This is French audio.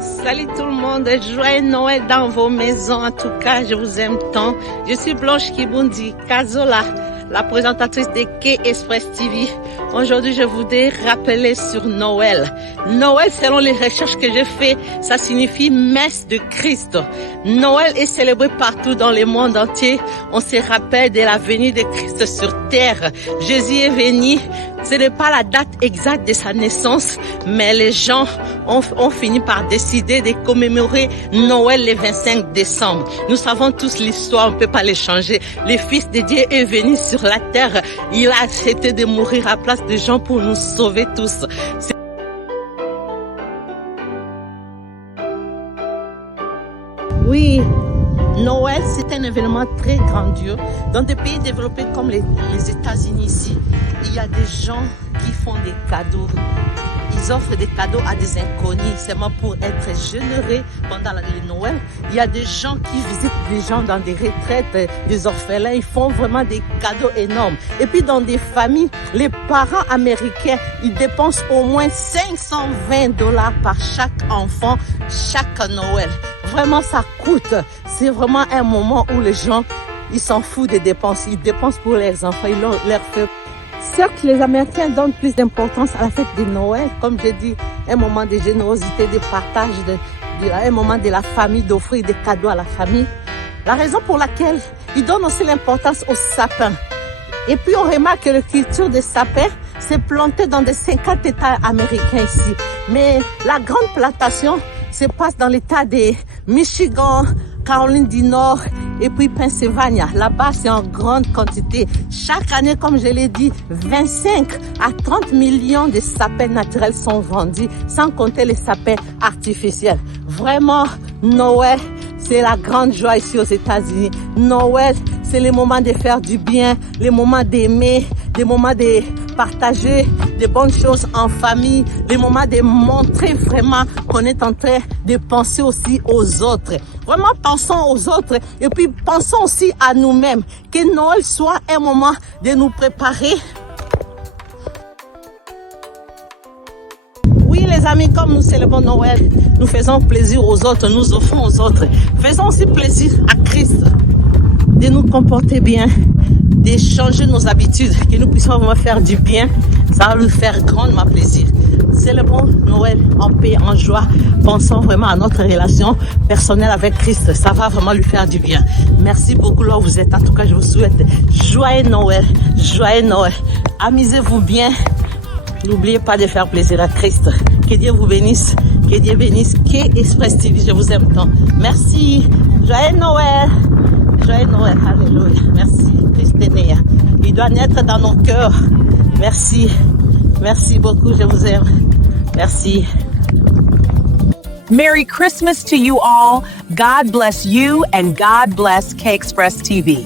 Salut tout le monde, joyeux Noël dans vos maisons. En tout cas, je vous aime tant. Je suis Blanche Kibundi Kazola, la présentatrice de K-Express TV. Aujourd'hui, je voudrais rappeler sur Noël. Noël, selon les recherches que j'ai faites, ça signifie messe de Christ. Noël est célébré partout dans le monde entier. On se rappelle de la venue de Christ sur terre. Jésus est venu. Ce n'est pas la date exacte de sa naissance, mais les gens ont fini par décider de commémorer Noël le 25 décembre. Nous savons tous l'histoire, on ne peut pas les changer. Le Fils de Dieu est venu sur la terre. Il a accepté de mourir à la place des gens pour nous sauver tous. Oui, Noël, c'est un événement très grandiose. Dans des pays développés comme les États-Unis ici, il y a des gens qui font des cadeaux. Ils offrent des cadeaux à des inconnus, seulement pour être généreux pendant le Noël. Il y a des gens qui visitent des gens dans des retraites, des orphelins. Ils font vraiment des cadeaux énormes. Et puis dans des familles, les parents américains, ils dépensent au moins $520 par chaque enfant, chaque Noël. Vraiment, ça coûte. C'est vraiment un moment où les gens, ils s'en foutent des dépenses. Ils dépensent pour leurs enfants, ils leur font. Certes, les Américains donnent plus d'importance à la fête de Noël, comme j'ai dit, un moment de générosité, de partage, un moment de la famille, d'offrir des cadeaux à la famille. La raison pour laquelle ils donnent aussi l'importance au sapin. Et puis on remarque que la culture des sapins s'est plantée dans des 50 États américains ici. Mais la grande plantation se passe dans l'État de Michigan, Caroline du Nord et puis Pennsylvania. Là-bas, c'est en grande quantité. Chaque année, comme je l'ai dit, 25 à 30 millions de sapins naturels sont vendus, sans compter les sapins artificiels. Vraiment, Noël, c'est la grande joie ici aux États-Unis. Noël, c'est le moment de faire du bien, le moment d'aimer, le moment de partager des bonnes choses en famille, le moment de montrer vraiment qu'on est en train de penser aussi aux autres. Vraiment, pensons aux autres et puis pensons aussi à nous-mêmes. Que Noël soit un moment de nous préparer. Oui, les amis, comme nous célébrons Noël, nous faisons plaisir aux autres, nous offrons aux autres. Faisons aussi plaisir à Christ de nous comporter bien, de changer nos habitudes, que nous puissions vraiment faire du bien. Ça va nous faire grandement plaisir. Célébrons Noël en paix, en joie. Pensons vraiment à notre relation personnelle avec Christ. Ça va vraiment lui faire du bien. Merci beaucoup là où vous êtes. En tout cas, je vous souhaite joyeux Noël, joyeux Noël. Amusez-vous bien. N'oubliez pas de faire plaisir à Christ. Que Dieu vous bénisse. Que Dieu bénisse K-Express TV. Je vous aime tant. Merci. Joyeux Noël. Joyeux Noël. Alléluia. Merci. Christ est né. Il doit naître dans nos cœurs. Merci. Merci beaucoup. Je vous aime. Merci. Merry Christmas to you all. God bless you and God bless K-Express TV.